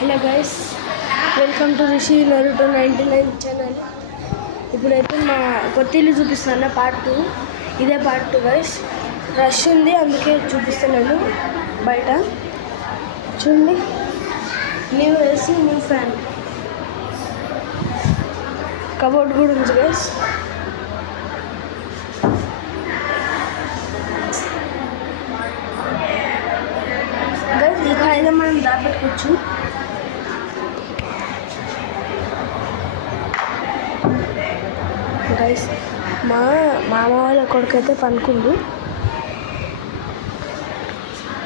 Hello guys, welcome to Rishi నరుటో 99 ఛానల్. ఇప్పుడైతే మా కొత్త ఇల్లు చూపిస్తాను, పార్ట్ 2. ఇదే పార్ట్ 2 గైస్. రష్ ఉంది, అందుకే చూపిస్తున్నాను. బయట చూడండి, new AC, new fan, cupboard కూడా ఉంది గైస్. గైస్ ఇక్కడ అయితే మనం దాపెట్టుకోవచ్చు. గైస్ మా మామ వాళ్ళ కొడుకైతే పనుకుండు,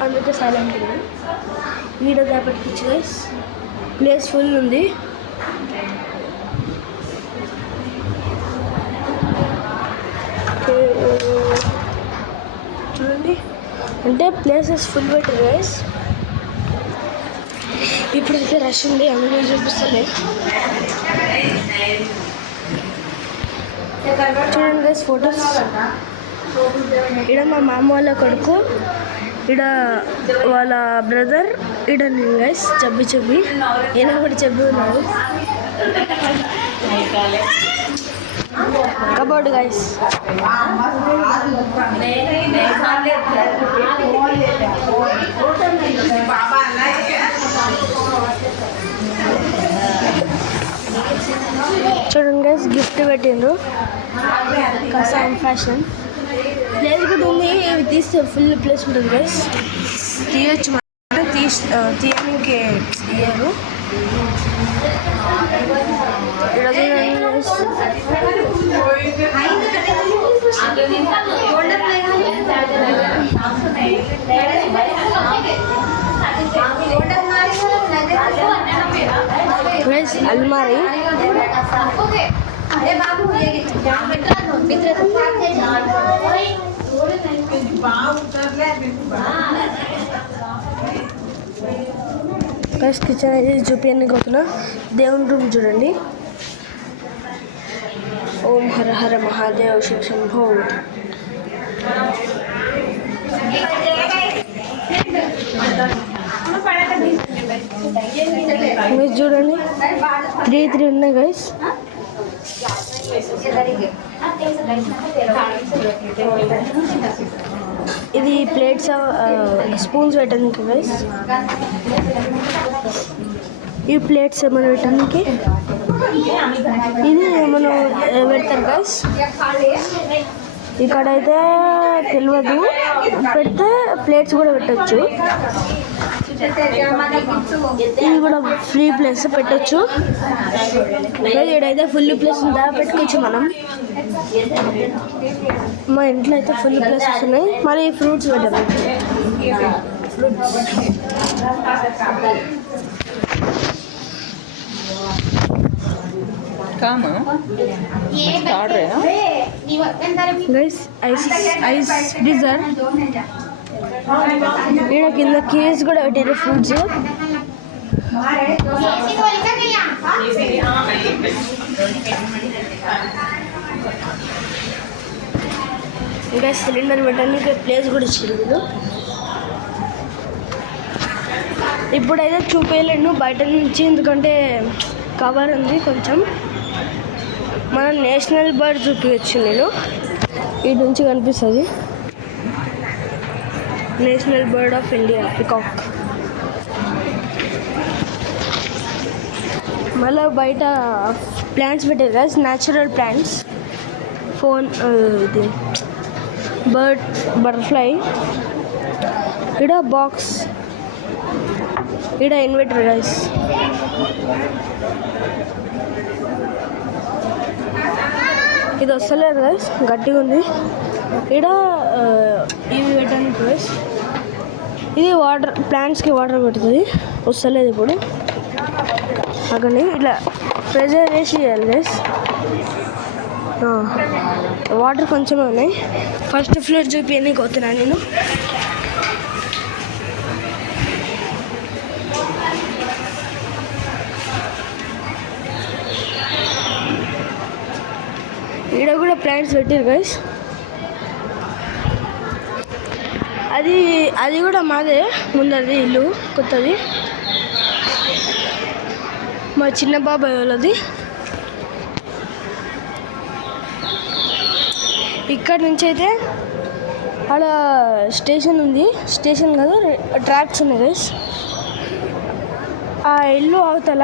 అందుకే సైలెంట్ ఉంది. వీడియో దాపెట్టుకోవచ్చు గైస్. ప్లేస్ ఫుల్ ఉంది. చూడండి, అంటే ప్లేసెస్ ఫుల్ పెట్టారు గైస్. ఇప్పుడైతే రష్ ఉంది, అందులో చూపిస్తుంది. చూడండి గైస్ ఫొటోస్. ఇక్కడ మా మామ వాళ్ళ కొడుకు, ఇక్కడ వాళ్ళ బ్రదర్, ఇక్కడ నేను గైస్. చెబ్బి ఈయన కూడా చెబ్బి ఉన్నాడు. Cupboard guys. చూడండి గైస్, గిఫ్ట్ పెట్టిండ్రు. కసాం ఫ్యాషన్ ప్లేస్ కూడా ఉంది. ఇవి తీస్తే ఫుల్ ప్లేస్ ఉంటుంది గైస్. తీయచ్చు, తీయడానికి ఇయ్యారు. అల్మారీ. కిచెన్ అయితే చూపించడానికి పోతున్నా. దేవుని రూమ్ చూడండి. ఓం హర హర మహాదేవ్ శివ శంభో. మీరు చూడండి, 3 ఉన్నాయి గైస్. ఇది ప్లేట్స్, స్పూన్స్ పెట్టడానికి గైస్. ఈ ప్లేట్స్ ఏమైనా పెట్టడానికి, ఇది ఏమైనా పెడతారు గైస్. ఇక్కడైతే తెలియదు, పెడితే ప్లేట్స్ కూడా పెట్టచ్చు. ఇది కూడా ఫ్రీ ప్లేస్, పెట్టచ్చు. ఇక్కడైతే ఫుల్ ప్లేస్ ఉందా, పెట్టుకోవచ్చు మనం. మా ఇంట్లో అయితే ఫుల్ ప్లేసెస్ ఉన్నాయి. మరి ఫ్రూట్స్ పెట్టాము. Guys ice freezer. ఇక్కడ కింద కేస్ కూడా పెట్టారు ఫ్రూట్స్. ఇంకా సిలిండర్ పెట్టడానికి ప్లేస్ కూడా ఇచ్చారు వీళ్ళు. ఇప్పుడైతే చూపేయలేను బయట నుంచి, ఎందుకంటే కవర్ ఉంది కొంచెం. మన నేషనల్ బర్డ్ చూపించచ్చు నేను. ఇటు నుంచి కనిపిస్తుంది national bird of India, peacock. మళ్ళీ బయట ప్లాంట్స్ పెట్టారు కదా, న్యాచురల్ ప్లాంట్స్. ఫోన్ ఇది బటర్ఫ్లై. ఇక్కడ బాక్స్, ఇక్కడ ఇన్వర్టర్ గైస్. ఇది వస్తలేదు గైస్, గట్టిగా ఉంది. ఇక్కడ ఇవి పెట్టడానికి గైస్. ఇది వాటర్, ప్లాంట్స్కి వాటర్ పెడుతుంది. వస్తలేదు ఇప్పుడు. అక్కడ ఇట్లా ప్రెజర్ వేసి చేయాలి గైస్. వాటర్ కొంచెమే ఉన్నాయి. ఫస్ట్ ఫ్లోర్ చూపించడానికి పోతున్నాను నేను. ఇక్కడ కూడా ప్లాంట్స్ పెట్టారు గైస్. అది కూడా మాదే ముందది ఇల్లు కొత్తది. మా చిన్న బాబాయ్ వాళ్ళది. ఇక్కడ నుంచి అయితే అక్కడ స్టేషన్ ఉంది, స్టేషన్ కాదు ట్రాక్స్ ఉన్నాయి గైస్. ఆ ఇల్లు అవతల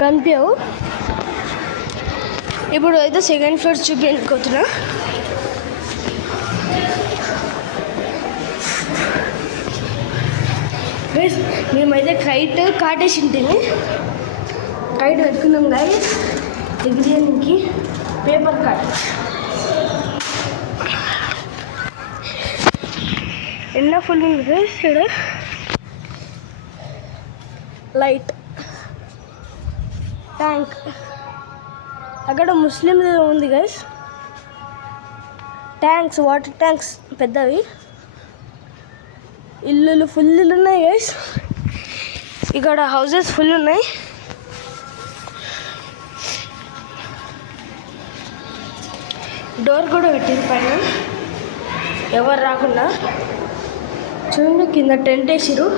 కనిపించవు. ఇప్పుడు అయితే సెకండ్ ఫ్లోర్ చూపించుకోతున్నా. గైస్ మేమైతే కైట్ కాటేసి ఉంటుంది, కైట్ పెట్టుకున్నాం గైస్ ఎగిరేనికి. పేపర్ కాట్ ఎండ ఫుల్ ఉంది గైస్. ఇక్కడ లైట్ ట్యాంక్ అక్కడ ముస్లిం ఉంది గైస్. ట్యాంక్స్, వాటర్ ట్యాంక్స్ పెద్దవి. ఇల్లులు ఫుల్ ఉన్నాయి గైస్. ఇక్కడ హౌసెస్ ఫుల్ ఉన్నాయి. డోర్ కూడా పెట్టింది పైన ఎవరు రాకుండా. చూడండి కింద టెంట్ వేసిరు.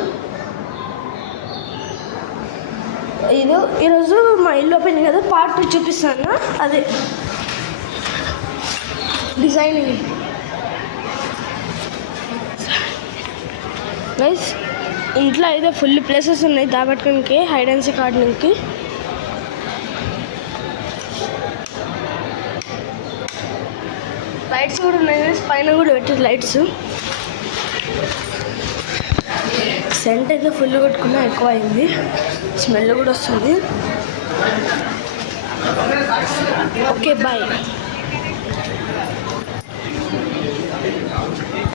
ఈరోజు మా ఇల్లు ఓపెన్ కదా, పార్ట్ 2 చూపిస్తాను. అదే డిజైనింగ్ గైస్. ఇంట్లో అయితే ఫుల్ ప్లేసెస్ ఉన్నాయి దాబట్టుకోనికి, హైడ్ అండ్ సీక్ ఆడడానికి. లైట్స్ కూడా ఉన్నాయి గైస్, పైన కూడా పెట్టారు లైట్స్. సెంట్ అయితే ఫుల్ కొట్టుకున్నా ఎక్కువ అయింది, స్మెల్ కూడా వస్తుంది. Okay bye.